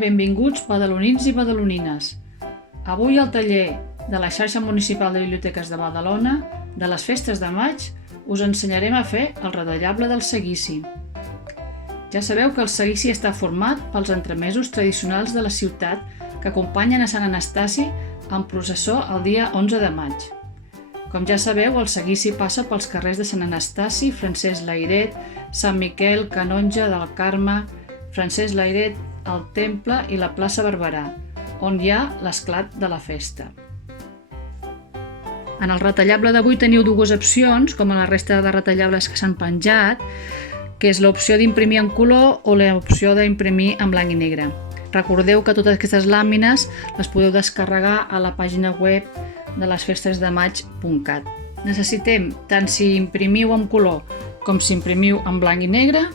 benvinguts badalonins i badalonines. Avui al taller de la xarxa municipal de biblioteques de Badalona de les festes de maig us ensenyarem a fer el retallable del seguici. Ja sabeu que el seguici està format pels entremesos tradicionals de la ciutat que acompanyen a Sant Anastasi en processó el dia 11 de maig. Com ja sabeu, el seguici passa pels carrers de Sant Anastasi, Francesc Layret, Sant Miquel, Canonja del Carme, Francesc Layret, el Temple i la plaça Barberà, on hi ha l'esclat de la festa. En el retallable d'avui teniu dues opcions, com a la resta de retallables que s'han penjat, que és l'opció d'imprimir en color o l'opció d'imprimir en blanc i negre. Recordeu que totes aquestes làmines les podeu descarregar a la pàgina web de lesfestesdemaig.cat. Necessitem, tant si imprimiu en color com si imprimiu en blanc i negre,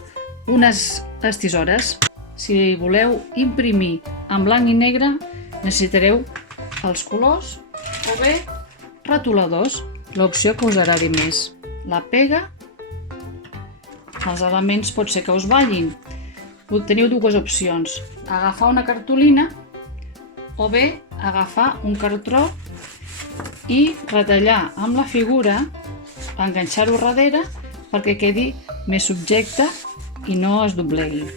unes tisores. Si voleu imprimir en blanc i negre, necessitareu els colors o bé retoladors, l'opció que us agradi més. La pega, els elements pot ser que us ballin. Teniu dues opcions, agafar una cartolina o bé agafar un cartró i retallar amb la figura, enganxar-ho darrere perquè quedi més subjecte i no es doblegui.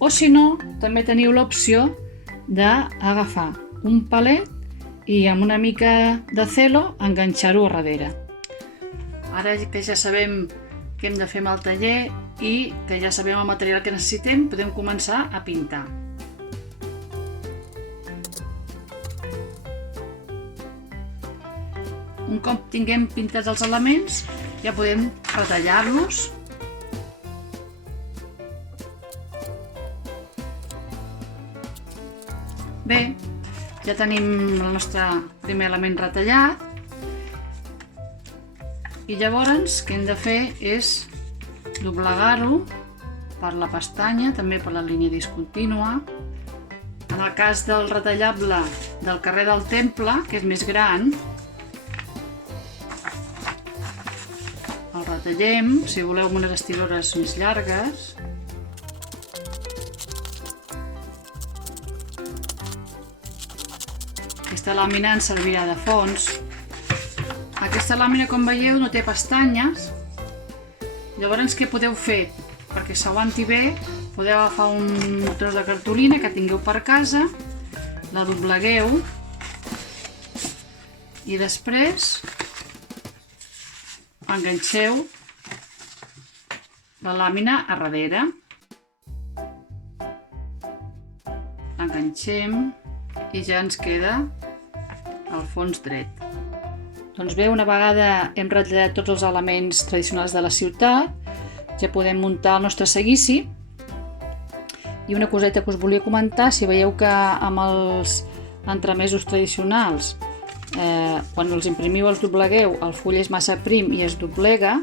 O si no, també teniu l'opció d'agafar un palet i amb una mica de celo enganxar-ho a darrere. Ara que ja sabem què hem de fer amb el taller i que ja sabem el material que necessitem, podem començar a pintar. Un cop tinguem pintats els elements, ja podem retallar-los. Bé, ja tenim el nostre primer element retallat i llavors què hem de fer és doblegar-ho per la pestanya, també per la línia discontínua. En el cas del retallable del carrer del Temple, que és més gran, el retallem, si voleu amb unes estilores més llargues. Aquesta làmina ens servirà de fons. Aquesta làmina, com veieu, no té pestanyes. Llavors, què podeu fer? Perquè s'aguanti bé, podeu agafar un tros de cartolina que tingueu per casa, la doblegueu i després enganxeu la làmina a darrere. L'enganxem i ja ens queda el fons dret. Doncs bé, una vegada hem retallat tots els elements tradicionals de la ciutat, ja podem muntar el nostre seguici. I una coseta que us volia comentar, si veieu que amb els entremesos tradicionals, quan els imprimiu els doblegueu, el full és massa prim i es doblega,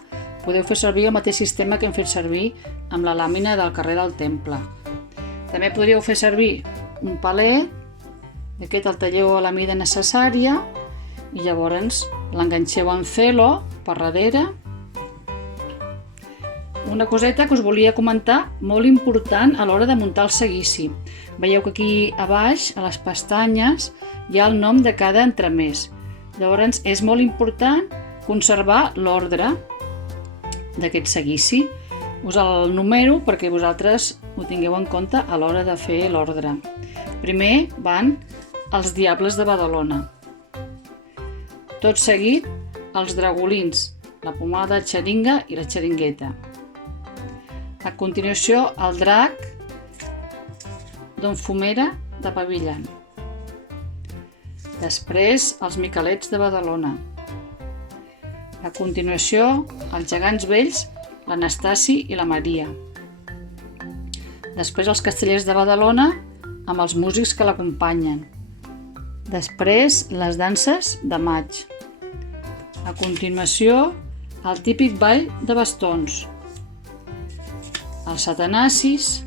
podeu fer servir el mateix sistema que hem fet servir amb la làmina del carrer del Temple. També podríeu fer servir un palet, aquest el talleu a la mida necessària i llavors l'enganxeu en celo per darrere. Una coseta que us volia comentar, molt important a l'hora de muntar el seguici. Veieu que aquí a baix, a les pestanyes, hi ha el nom de cada entremès. Llavors és molt important conservar l'ordre d'aquest seguici. Us el numero perquè vosaltres ho tingueu en compte a l'hora de fer l'ordre. Primer van els Diables de Badalona. Tot seguit, els Dragolins, la pomada xeringa i la xeringueta. A continuació, el Drac d'On Fumera de Pavillan. Després, els Miquelets de Badalona. A continuació, els Gegants Vells, l'Anastasi i la Maria. Després, els Castellers de Badalona amb els músics que l'acompanyen. Després, les danses de maig. A continuació, el típic ball de bastons. Els Satanassis,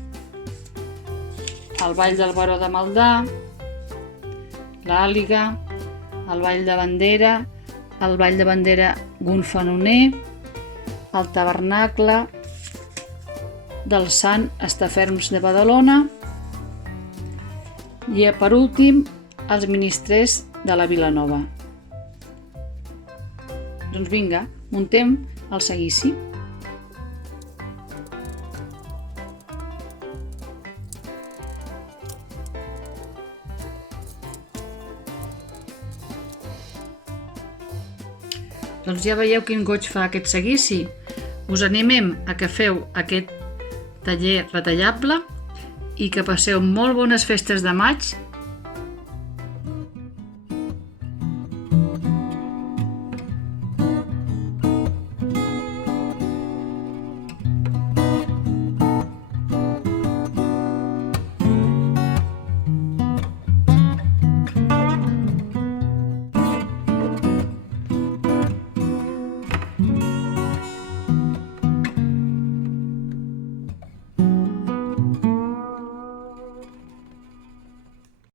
el ball del Baró de Maldà, l'Àliga, el ball de bandera gonfanoner, el tabernacle del Sant Estaferms de Badalona I per últim, els ministrers de la Vilanova. Doncs vinga, muntem el seguici. Doncs ja veieu quin goig fa aquest seguici. Us animem a que feu aquest taller retallable i que passeu molt bones festes de maig